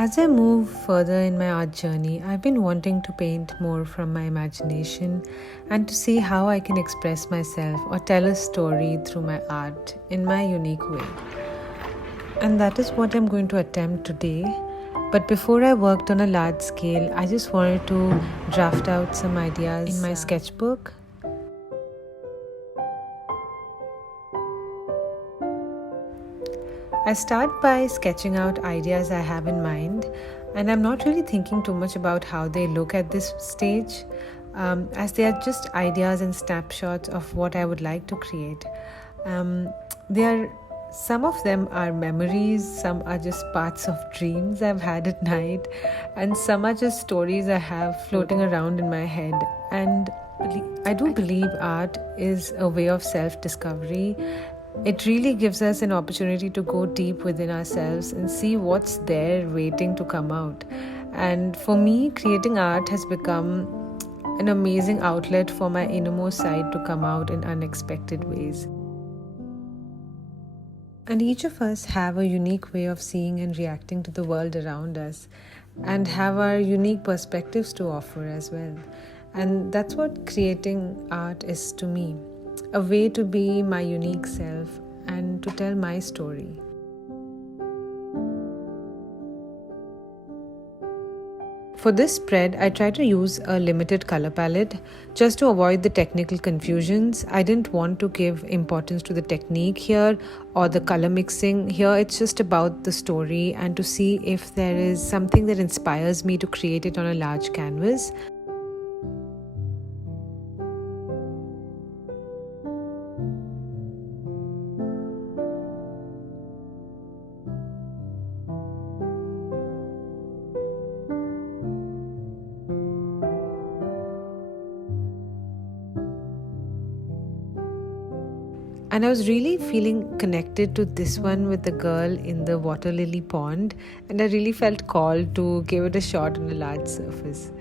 As I move further in my art journey, I've been wanting to paint more from my imagination and to see how I can express myself or tell a story through my art in my unique way. And that is what I'm going to attempt today. But before I worked on a large scale, I just wanted to draft out some ideas in my sketchbook. I start by sketching out ideas I have in mind, and I'm not really thinking too much about how they look at this stage, as they are just ideas and snapshots of what I would like to create. They are Some of them are memories, some are just parts of dreams I've had at night, and some are just stories I have floating around in my head. And I do believe art is a way of self-discovery. It really gives us an opportunity to go deep within ourselves and see what's there waiting to come out. And for me, creating art has become an amazing outlet for my innermost side to come out in unexpected ways. And each of us have a unique way of seeing and reacting to the world around us, and have our unique perspectives to offer as well. And that's what creating art is to me, a way to be my unique self and to tell my story. For this spread, I try to use a limited color palette just to avoid the technical confusions. I didn't want to give importance to the technique here or the color mixing. Here, it's just about the story and to see if there is something that inspires me to create it on a large canvas. And I was really feeling connected to this one with the girl in the water lily pond, and I really felt called to give it a shot on a large surface.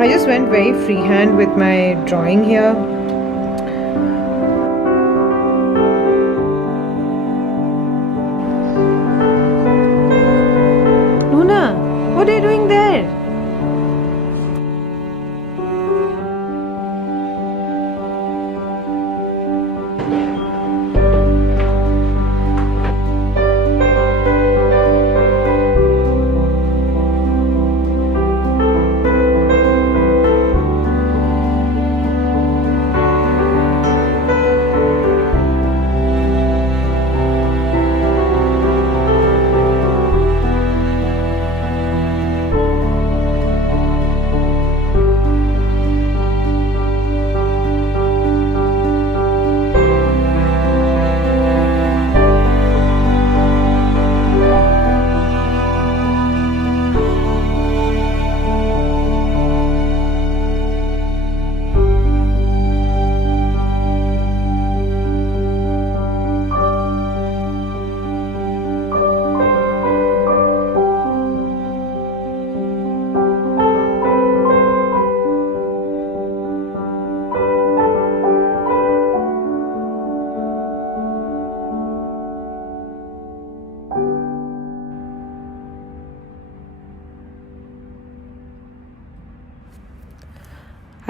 I just went very freehand with my drawing here. Luna, what are you doing there?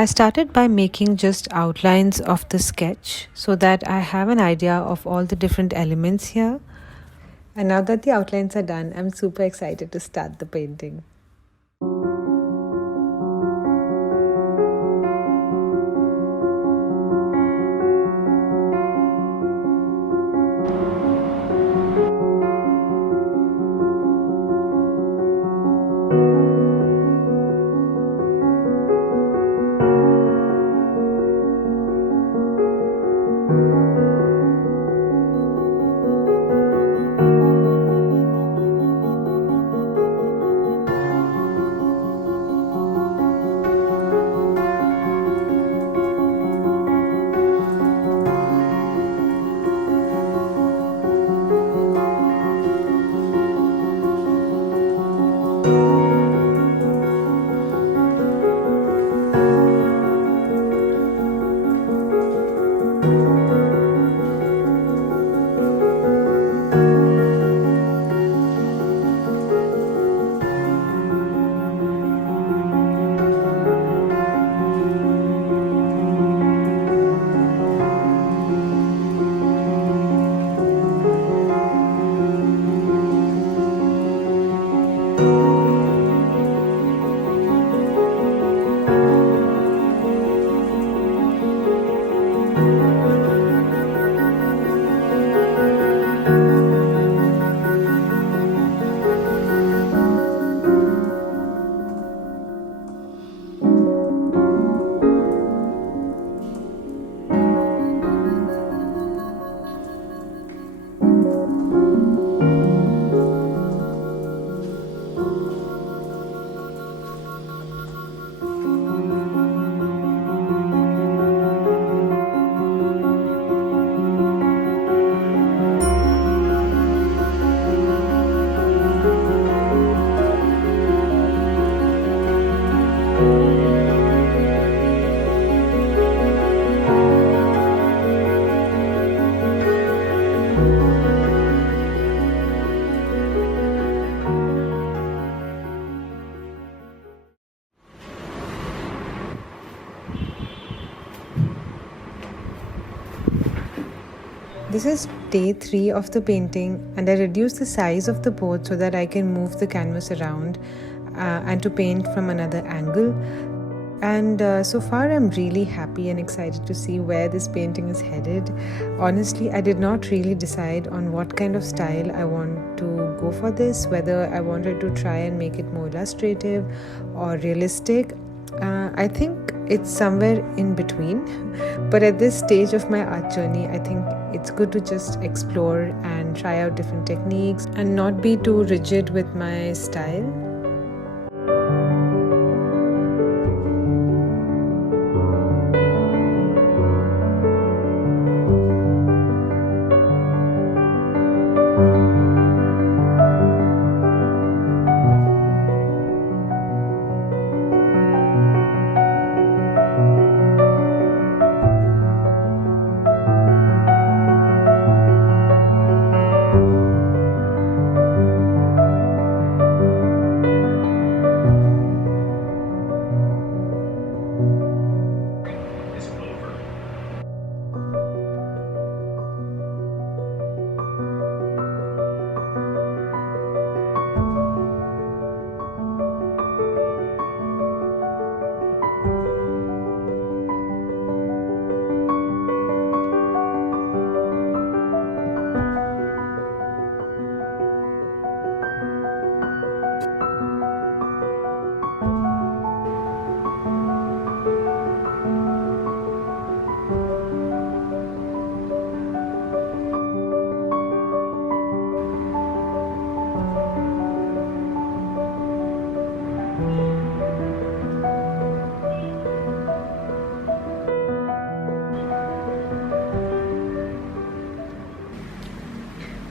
I started by making just outlines of the sketch so that I have an idea of all the different elements here. And now that the outlines are done, I'm super excited to start the painting. This is day 3 of the painting, and I reduced the size of the board so that I can move the canvas around and to paint from another angle. And so far, I'm really happy and excited to see where this painting is headed. Honestly, I did not really decide on what kind of style I want to go for this, whether I wanted to try and make it more illustrative or realistic. I think it's somewhere in between. But at this stage of my art journey, I think it's good to just explore and try out different techniques and not be too rigid with my style.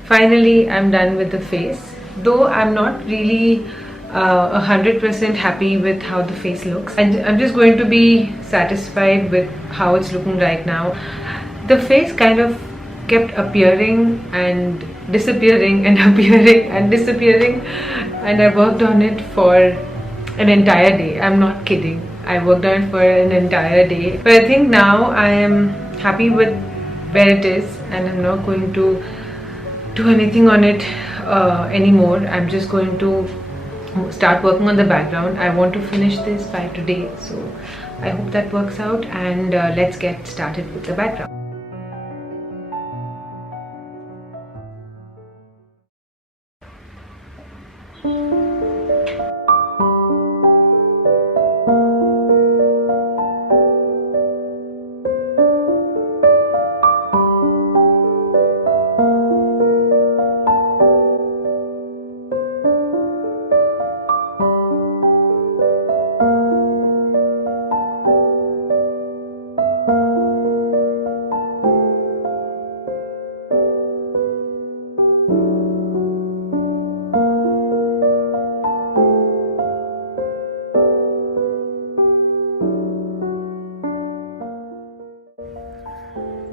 Finally, I'm done with the face. Though I'm not really 100% happy with how the face looks. And I'm just going to be satisfied with how it's looking right now. The face kind of kept appearing and disappearing and appearing and disappearing, and I worked on it for an entire day. I'm not kidding. I worked on it for an entire day. But I think now I am happy with where it is, and I'm not going to do anything on it anymore. I'm just going to start working on the background. I want to finish this by today, so I hope that works out, and let's get started with the background.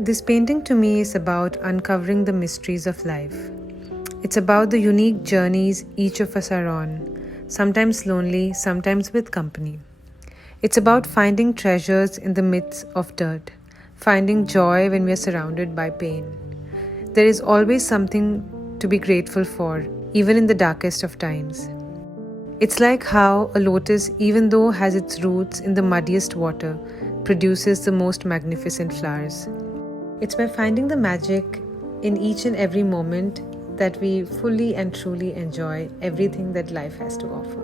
This painting to me is about uncovering the mysteries of life. It's about the unique journeys each of us are on, sometimes lonely, sometimes with company. It's about finding treasures in the midst of dirt, finding joy when we are surrounded by pain. There is always something to be grateful for, even in the darkest of times. It's like how a lotus, even though has its roots in the muddiest water, produces the most magnificent flowers. It's by finding the magic in each and every moment that we fully and truly enjoy everything that life has to offer.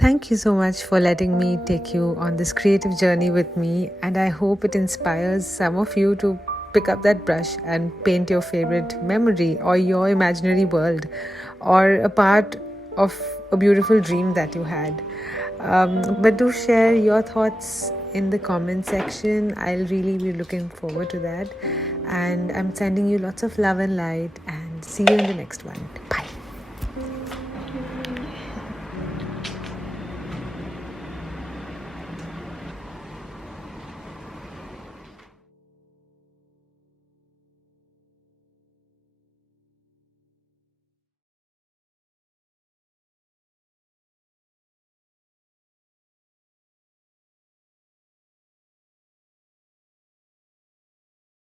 Thank you so much for letting me take you on this creative journey with me, and I hope it inspires some of you to pick up that brush and paint your favorite memory or your imaginary world or a part of a beautiful dream that you had. But do share your thoughts in the comment section. I'll really be looking forward to that. And I'm sending you lots of love and light, and see you in the next one. Bye.